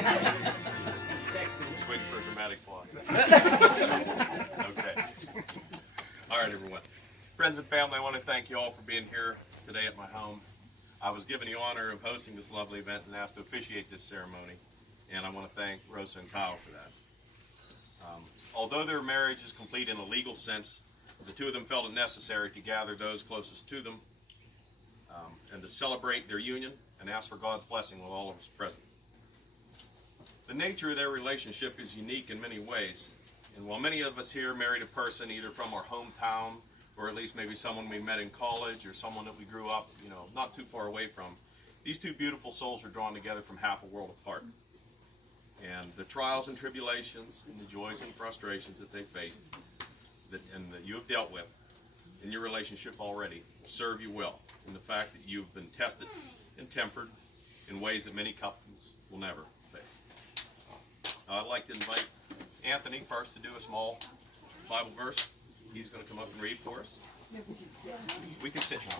Just waiting for a dramatic pause. Okay. All right, everyone. Friends and family, I want to thank you all for being here today at my home. I was given the honor of hosting this lovely event and asked to officiate this ceremony, and I want to thank Rosa and Kyle for that. Although their marriage is complete in a legal sense, the two of them felt it necessary to gather those closest to them and to celebrate their union and ask for God's blessing with all of us present. The nature of their relationship is unique in many ways, and while many of us here married a person either from our hometown or at least maybe someone we met in college or someone that we grew up, not too far away from, these two beautiful souls were drawn together from half a world apart. And the trials and tribulations and the joys and frustrations that they faced and that you have dealt with in your relationship already will serve you well in the fact that you've been tested and tempered in ways that many couples will never face. I'd like to invite Anthony first to do a small Bible verse. He's going to come up and read for us. We can sit here.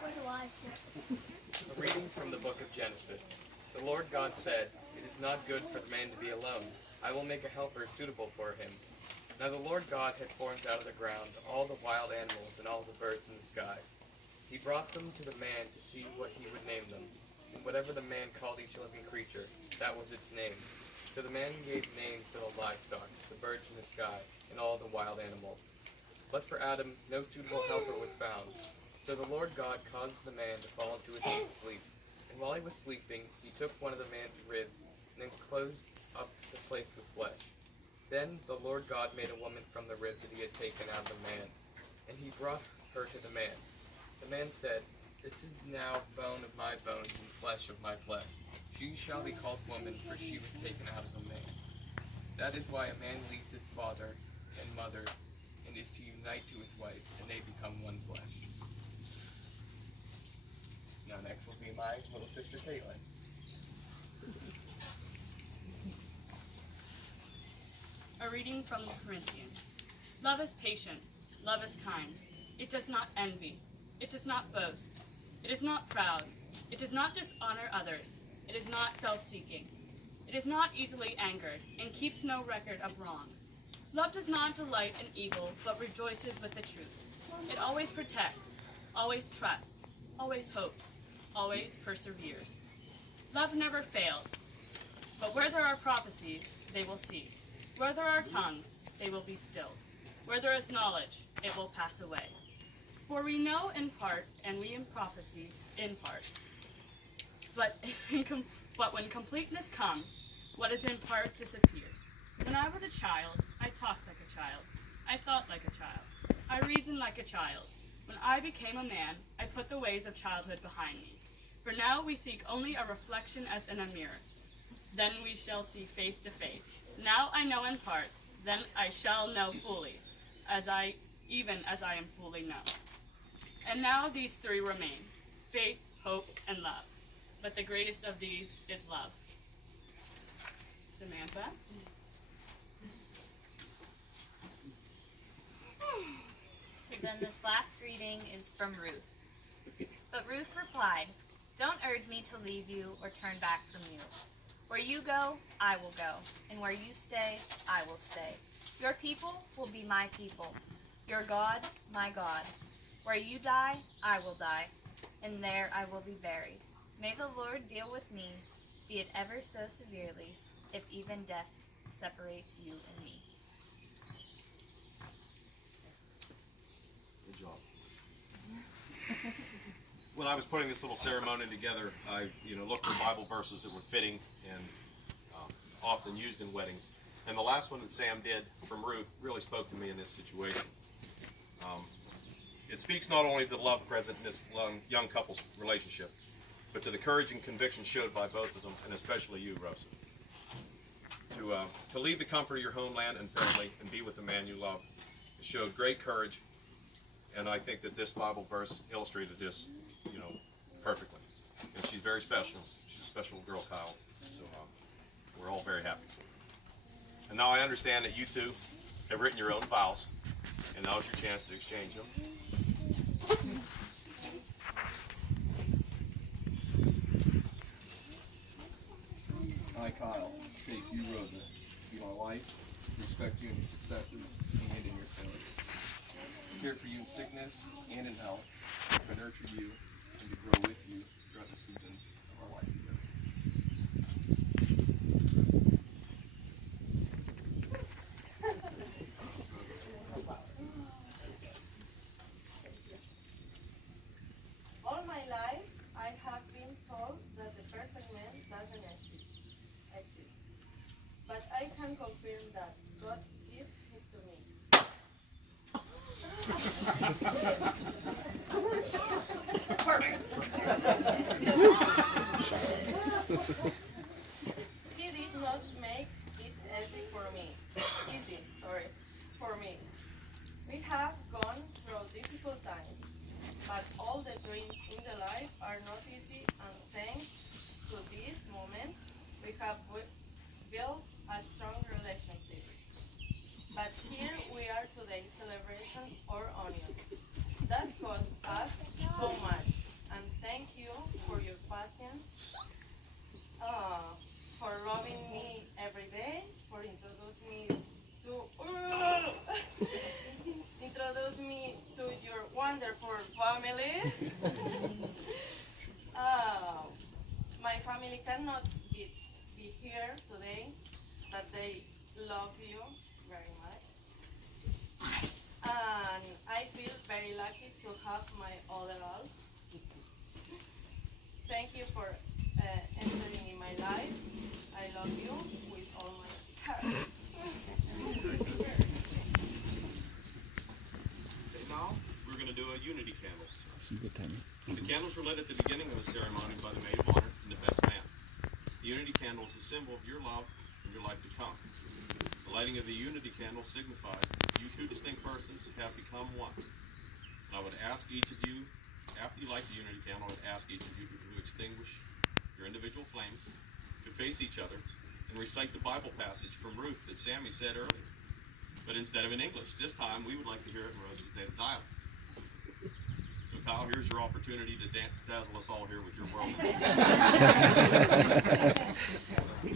What do I say? A reading from the book of Genesis. The Lord God said, "It is not good for the man to be alone. I will make a helper suitable for him." Now the Lord God had formed out of the ground all the wild animals and all the birds in the sky. He brought them to the man to see what he would name them. And whatever the man called each living creature, that was its name. So the man gave names to the livestock, the birds in the sky, and all the wild animals. But for Adam no suitable helper was found. So the Lord God caused the man to fall into a deep sleep. And while he was sleeping, he took one of the man's ribs, and then closed up the place with flesh. Then the Lord God made a woman from the rib that he had taken out of the man, and he brought her to the man. The man said, "This is now bone of my bones and flesh of my flesh. She shall be called woman, for she was taken out of a man." That is why a man leaves his father and mother and is to unite to his wife, and they become one flesh. Now next will be my little sister Caitlin. A reading from the Corinthians. Love is patient. Love is kind. It does not envy. It does not boast. It is not proud. It does not dishonor others. It is not self-seeking. It is not easily angered, and keeps no record of wrongs. Love does not delight in evil, but rejoices with the truth. It always protects, always trusts, always hopes, always perseveres. Love never fails. But where there are prophecies, they will cease. Where there are tongues, they will be stilled. Where there is knowledge, it will pass away. For we know in part, and we in prophecy in part. But when completeness comes, what is in part disappears. When I was a child, I talked like a child. I thought like a child. I reasoned like a child. When I became a man, I put the ways of childhood behind me. For now we seek only a reflection as in a mirror. Then we shall see face to face. Now I know in part, then I shall know fully, even as I am fully known. And now these three remain, faith, hope, and love. But the greatest of these is love. Samantha? So then this last reading is from Ruth. But Ruth replied, "Don't urge me to leave you or turn back from you. Where you go, I will go, and where you stay, I will stay. Your people will be my people, your God, my God. Where you die, I will die, and there I will be buried. May the Lord deal with me, be it ever so severely, if even death separates you and me." Good job. When I was putting this little ceremony together, I looked for Bible verses that were fitting and often used in weddings. And the last one that Sam did from Ruth really spoke to me in this situation. It speaks not only to the love present in this young couple's relationship, but to the courage and conviction showed by both of them, and especially you, Rosa. To leave the comfort of your homeland and family and be with the man you love. It showed great courage, and I think that this Bible verse illustrated this, perfectly. And she's very special. She's a special girl, Kyle. So we're all very happy for her. And now I understand that you two have written your own vows, and now's your chance to exchange them. I, Kyle, take you, Rosa, to be my wife, respect you in your successes and in your failures, to care for you in sickness and in health, to nurture you and to grow with you throughout the seasons of our life together. All my life, I have been told that the perfect man doesn't exist. But I can confirm that God gave it to me. He did not make it easy for me. For me. We have gone through difficult times, but all the dreams in the life are not easy, and thanks to this moment, we have built a strong relationship. But here we are today celebrating our union. That cost us so much, and thank you for your patience, for loving me every day, for introducing me to your wonderful family. My family cannot be here today, but they love you very much. And I feel very lucky to have my other half. Thank you for entering in my life. I love you with all my heart. Okay, now we're going to do a unity candle. The candles were lit at the beginning of the ceremony by the maid of honor and the best man. The unity candle is a symbol of your love and your life to come. The lighting of the unity candle signifies that you two distinct persons have become one. And I would ask each of you, after you light the unity candle, I would ask each of you to extinguish your individual flames, to face each other, and recite the Bible passage from Ruth that Sammy said earlier. But instead of in English, this time we would like to hear it in Rosa's native dialect. So Kyle, here's your opportunity to dazzle us all here with your world. Okay. Let's see.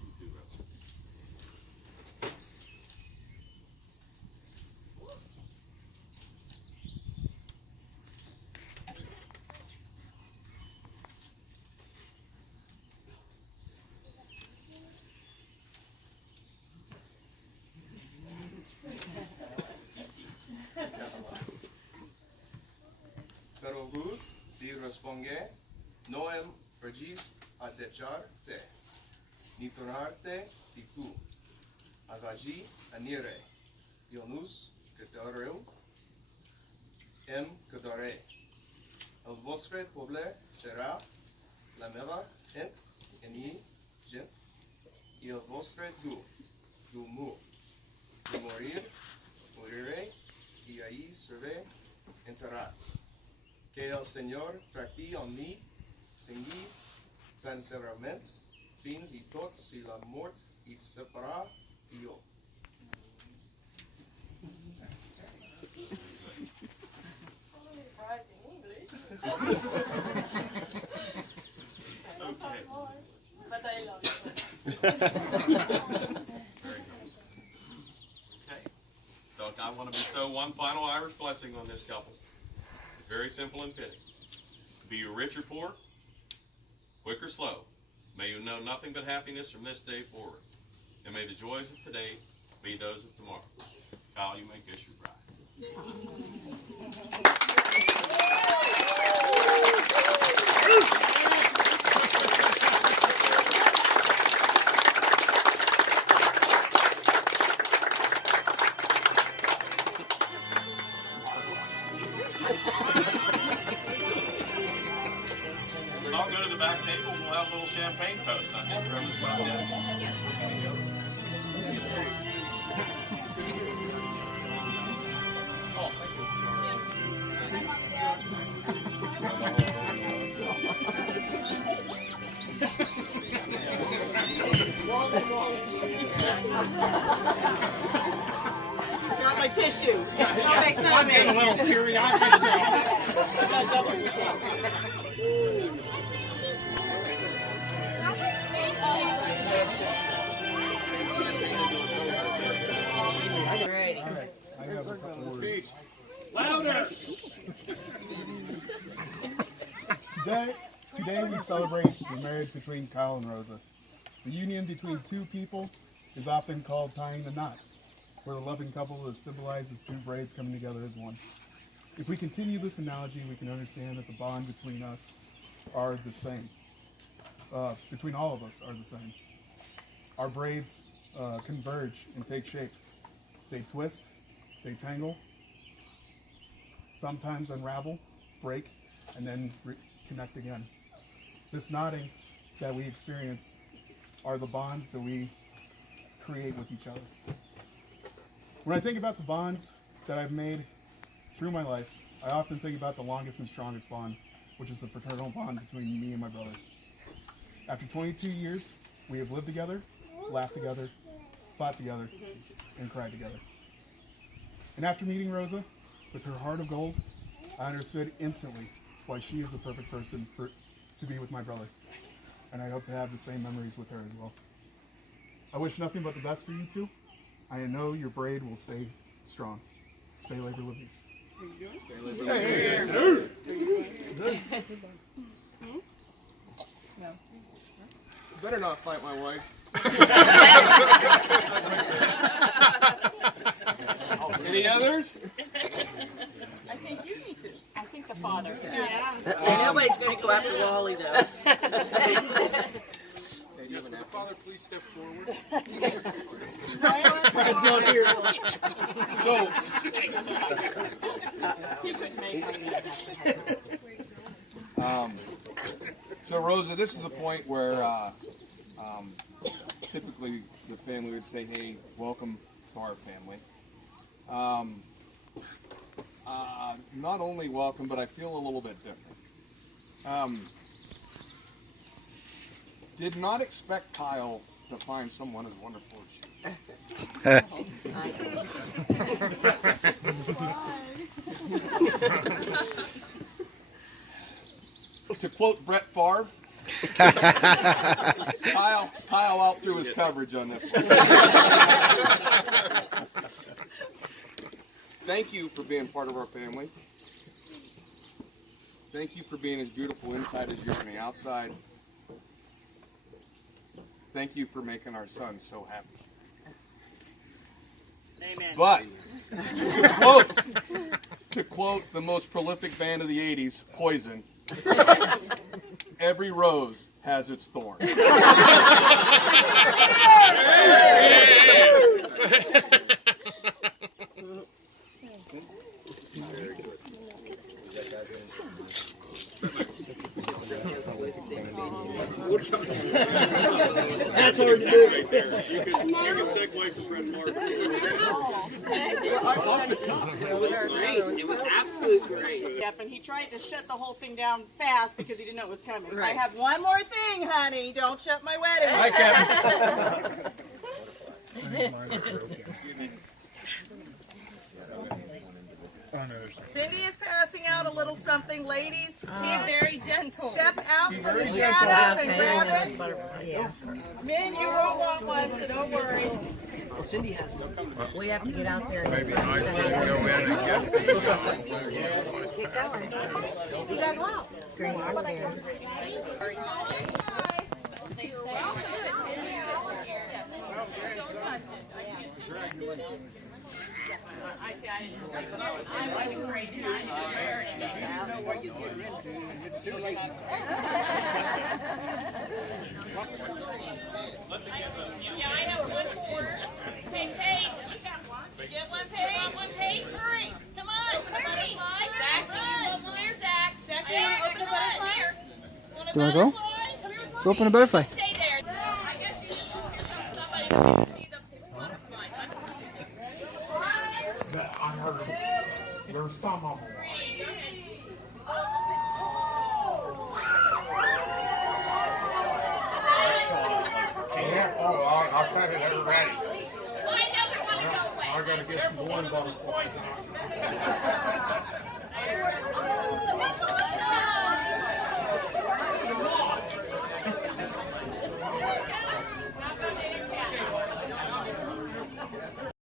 You too, Rosa. Pero Ruth li responde, no em urgis a dejarte, ni tornarte di tu, avagi anire, Ionus cadareu, em cadare. El vostre poble serà la meva ent, eni gent, y el vostre du mu, de moriré, y ahí seré enterrado. Que el Senyor tracti en mi, singui tan severament, fins i tot si la mort et separa jo. Only right in English. Okay. But I love you. Very good. Okay. So I want to bestow one final Irish blessing on this couple. Very simple and fitting. Be you rich or poor, quick or slow, may you know nothing but happiness from this day forward. And may the joys of today be those of tomorrow. Kyle, you may kiss your bride. I'll go to the back table and we'll have a little champagne toast. I think everyone's well. Oh, tissues. Don't make fun of me. I'm getting a little teary-eyed myself. Great. I have a couple words. Louder! Today we celebrate the marriage between Kyle and Rosa. The union between two people is often called tying the knot, where the loving couple is symbolized as two braids coming together as one. If we continue this analogy, we can understand that the bond between us are the same. Between all of us are the same. Our braids converge and take shape. They twist, they tangle, sometimes unravel, break, and then connect again. This knotting that we experience are the bonds that we create with each other. When I think about the bonds that I've made through my life, I often think about the longest and strongest bond, which is the fraternal bond between me and my brother. After 22 years, we have lived together, laughed together, fought together, and cried together. And after meeting Rosa, with her heart of gold, I understood instantly why she is the perfect person to be with my brother. And I hope to have the same memories with her as well. I wish nothing but the best for you two. I know your braid will stay strong. Stay labor libis. Better not fight my wife. Any others? I think you need to. I think the father. Nobody's going to go after Wally, though. Yes, will the father please step forward? Brad's not here. So Rosa, this is a point where typically the family would say, hey, welcome to our family. Not only welcome, but I feel a little bit different. Did not expect Kyle to find someone as wonderful as you. To quote Brett Favre, Kyle out through his coverage on this one. Thank you for being part of our family. Thank you for being as beautiful inside as you are on the outside. Thank you for making our son so happy. Amen. But to quote the most prolific band of the 80s, Poison, every rose has its thorn. That's hard to do. You can segue from Brett It was absolute grace. Yep, and he tried to shut the whole thing down fast because he didn't know it was coming. Right. I have one more thing, honey. Don't shut my wedding. Hi, Kevin. Cindy is passing out a little something. Ladies, kids, Very gentle. step out from the shadows and grab it. Men, you won't want one, so don't worry. We have to get out there. And Maybe I should go in and Grace is there. I see. I didn't know. I'm like great. I didn't wear it. Yeah, I know. 1 quarter. Hey, Paige, you got one. Get one page. One page. Hurry. Come on. Butterfly. Zach, do you look clear, Zach? Zach, Yeah, open the butterfly. Here. Want a Do you wanna go? butterfly? Go open a butterfly. Stay there. I guess you just want to hear from somebody who can see the butterfly. I heard there's some of them. Yeah, I'll tell you they're ready. Why doesn't want to go away? I gotta get some more involved.